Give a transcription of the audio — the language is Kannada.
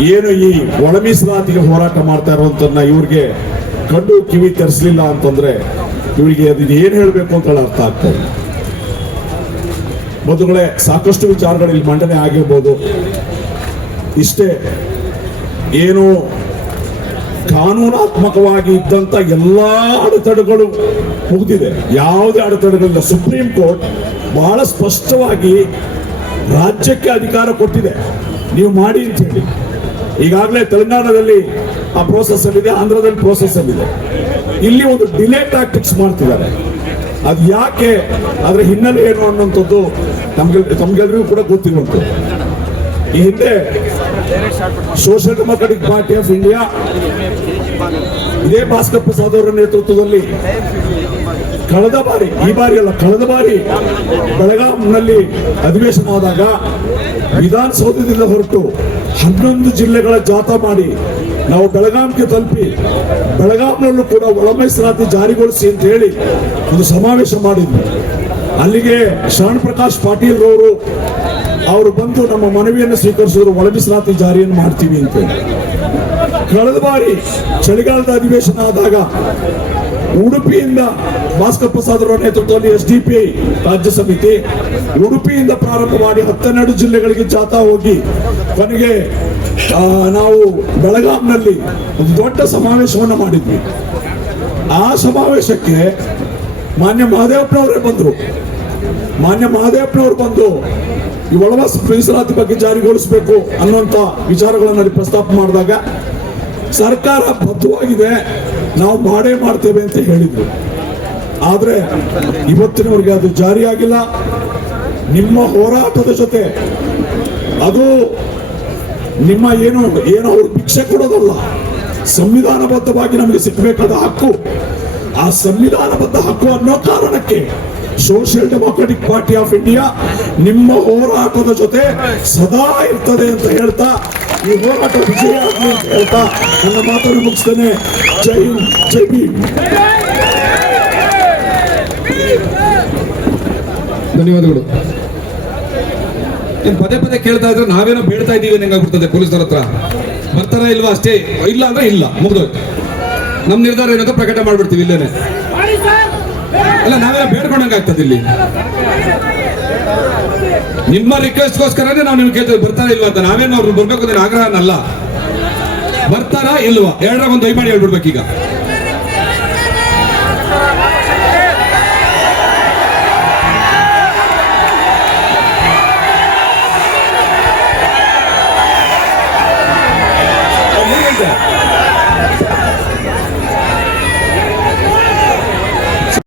ಏನು ಈ ಒಳ ಮೀಸಲಾತಿಗೆ ಹೋರಾಟ ಮಾಡ್ತಾ ಅಂತನ್ನ ಇವ್ರಿಗೆ ಕಂಡು ಕಿವಿ ತರಿಸಲಿಲ್ಲ ಅಂತಂದ್ರೆ ಇವರಿಗೆ ಅದನ್ನ ಏನ್ ಹೇಳ್ಬೇಕು ಅಂತ ಅರ್ಥ ಆಗ್ತದೆ ಬಂಧುಗಳೇ, ಸಾಕಷ್ಟು ವಿಚಾರಗಳು ಇಲ್ಲಿ ಮಂಡನೆ ಆಗಿರ್ಬೋದು. ಇಷ್ಟೇ, ಏನು ಕಾನೂನಾತ್ಮಕವಾಗಿ ಇದ್ದಂತ ಎಲ್ಲಾ ಅಡೆತಡೆಗಳು ಮುಗಿದಿದೆ. ಯಾವುದೇ ಅಡೆತಡೆಗಳಿಲ್ಲ. ಸುಪ್ರೀಂ ಕೋರ್ಟ್ ಬಹಳ ಸ್ಪಷ್ಟವಾಗಿ ರಾಜ್ಯಕ್ಕೆ ಅಧಿಕಾರ ಕೊಟ್ಟಿದೆ. ನೀವು ಮಾಡಿ ಅಂತ ಹೇಳಿ. ಈಗಾಗಲೇ ತೆಲಂಗಾಣದಲ್ಲಿ ಆ ಪ್ರೋಸೆಸ್ ಅಲ್ಲಿದೆ, ಆಂಧ್ರದಲ್ಲಿ ಪ್ರೋಸೆಸ್ ಅಲ್ಲಿದೆ. ಇಲ್ಲಿ ಒಂದು ಡಿಲೇ ಟ್ಯಾಕ್ಟಿಕ್ಸ್ ಮಾಡ್ತಿದ್ದಾರೆ. ಅದು ಯಾಕೆ, ಅದರ ಹಿನ್ನೆಲೆ ಏನು ಅನ್ನೋಂಥದ್ದು ನಮ್ಗೆ ತಮ್ಗೆಲ್ರಿಗೂ ಕೂಡ ಗೊತ್ತಿರುವಂಥದ್ದು. ಈ ಹಿಂದೆ Social Democratic Party of India ಇದೇ ಭಾಸ್ಕರ್ ಪ್ರಸಾದ್ ಅವರ ನೇತೃತ್ವದಲ್ಲಿ ಕಳೆದ ಬಾರಿ, ಈ ಬಾರಿ ಅಲ್ಲ, ಕಳೆದ ಬಾರಿ ಬೆಳಗಾಂನಲ್ಲಿ ಅಧಿವೇಶನ ಆದಾಗ ವಿಧಾನಸೌಧದಿಂದ ಹೊರಟು ಹನ್ನೊಂದು ಜಿಲ್ಲೆಗಳ ಜಾಥಾ ಮಾಡಿ ನಾವು ಬೆಳಗಾಂಗೆ ತಲುಪಿ ಬೆಳಗಾಂನಲ್ಲೂ ಕೂಡ ಒಳ ಮೀಸಲಾತಿ ಜಾರಿಗೊಳಿಸಿ ಅಂತ ಹೇಳಿ ಒಂದು ಸಮಾವೇಶ ಮಾಡಿದ್ವಿ. ಅಲ್ಲಿಗೆ ಶರಣ್ ಪ್ರಕಾಶ್ ಪಾಟೀಲ್ ರವರು ಅವರು ಬಂದು ನಮ್ಮ ಮನವಿಯನ್ನು ಸ್ವೀಕರಿಸಿದ್ರು ಒಳ ಮೀಸಲಾತಿ ಜಾರಿಯನ್ನು ಮಾಡ್ತೀವಿ ಅಂತ ಕಳೆದ ಬಾರಿ ಚಳಿಗಾಲದ ಅಧಿವೇಶನ ಆದಾಗ ಉಡುಪಿಯಿಂದ ಭಾಸ್ಕರ್ ಪ್ರಸಾದ್ ಅವರ ನೇತೃತ್ವದಲ್ಲಿ ಎಸ್ ಡಿ ಪಿ ರಾಜ್ಯ ಸಮಿತಿ ಉಡುಪಿಯಿಂದ ಪ್ರಾರಂಭ ಮಾಡಿ ಹತ್ತೆರಡು ಜಿಲ್ಲೆಗಳಿಗೆ ಜಾಥಾ ಹೋಗಿ ಕೊನೆಗೆ ನಾವು ಬೆಳಗಾಂನಲ್ಲಿ ಒಂದು ದೊಡ್ಡ ಸಮಾವೇಶವನ್ನು ಮಾಡಿದ್ವಿ. ಆ ಸಮಾವೇಶಕ್ಕೆ ಮಾನ್ಯ ಮಹದೇವಪ್ಪನವರೇ ಬಂದರು. ಮಾನ್ಯ ಮಹದೇವಪ್ಪನವರು ಬಂದು, ಈ ಒಳವಾಸ ಮೀಸಲಾತಿ ಬಗ್ಗೆ ಜಾರಿಗೊಳಿಸಬೇಕು ಅನ್ನುವಂಥ ವಿಚಾರಗಳನ್ನು ಪ್ರಸ್ತಾಪ ಮಾಡಿದಾಗ, ಸರ್ಕಾರ ಬದ್ಧವಾಗಿದೆ. ನಾವು ಮಾಡೇ ಮಾಡ್ತೇವೆ ಅಂತ ಹೇಳಿದ್ರು. ಆದರೆ ಇವತ್ತಿನವರೆಗೆ ಅದು ಜಾರಿಯಾಗಿಲ್ಲ. ನಿಮ್ಮ ಹೋರಾಟದ ಜೊತೆ ಅದು ನಿಮ್ಮ ಏನು ಏನು ಅವ್ರು ಭಿಕ್ಷೆ ಕೊಡೋದಲ್ಲ, ಸಂವಿಧಾನಬದ್ಧವಾಗಿ ನಮಗೆ ಸಿಕ್ಕಬೇಕಾದ ಹಕ್ಕು, ಆ ಸಂವಿಧಾನಬದ್ಧ ಹಕ್ಕು ಅನ್ನೋ ಕಾರಣಕ್ಕೆ Social Democratic Party of India ನಿಮ್ಮ ಹೋರಾಟದ ಜೊತೆ ಸದಾ ಇರ್ತದೆ ಅಂತ ಹೇಳ್ತಾ, ಈ ಹೋರಾಟ ವಿಜಯ ಆಗಲಿ ಅಂತ ಹೇಳ್ತಾ ನನ್ನ ಮಾತನ್ನು ಮುಗಿಸ್ತೇನೆ. ಜೈ ಜೈ ಭೀಮ್. ಧನ್ಯವಾದಗಳು. ಏನ್ ಪದೇ ಪದೇ ಕೇಳ್ತಾ ಇದ್ರೆ ನಾವೇನೋ ಬೇಡ್ತಾ ಇದ್ದೀವಿ ಹೆಂಗಾಗ್ಬಿಡ್ತದೆ ಪೊಲೀಸರ ಹತ್ರ. ಬರ್ತಾರ ಇಲ್ವಾ ಅಷ್ಟೇ? ಇಲ್ಲ ಅಂದ್ರೆ ಇಲ್ಲ, ಮುಗ್ದೋಯ್ತು. ನಮ್ಮ ನಿರ್ಧಾರ ಏನಂತ ಪ್ರಕಟ ಮಾಡ್ಬಿಡ್ತೀವಿ ಇಲ್ಲೇನೆ. ಅಲ್ಲ, ನಾವೆಲ್ಲ ಬೇಡ್ಕೊಂಡಂಗೆ ಆಗ್ತದೆ ಇಲ್ಲಿ. ನಿಮ್ಮ ರಿಕ್ವೆಸ್ಟ್ಗೋಸ್ಕರನೇ ನಾವು ನಿಮ್ಗೆ ಕೇಳ್ತೇವೆ, ಬರ್ತಾರ ಇಲ್ವಾ ಅಂತ. ನಾವೇನು ಅವ್ರು ಬರ್ಬೇಕು ಅಂದ್ರೆ ಆಗ್ರಹ ಅಲ್ಲ ಬರ್ತಾರಾ ಇಲ್ವಾ? ಎರಡರ ಒಂದು ದಯಮಾಡಿ ಹೇಳ್ಬಿಡ್ಬೇಕೀಗ.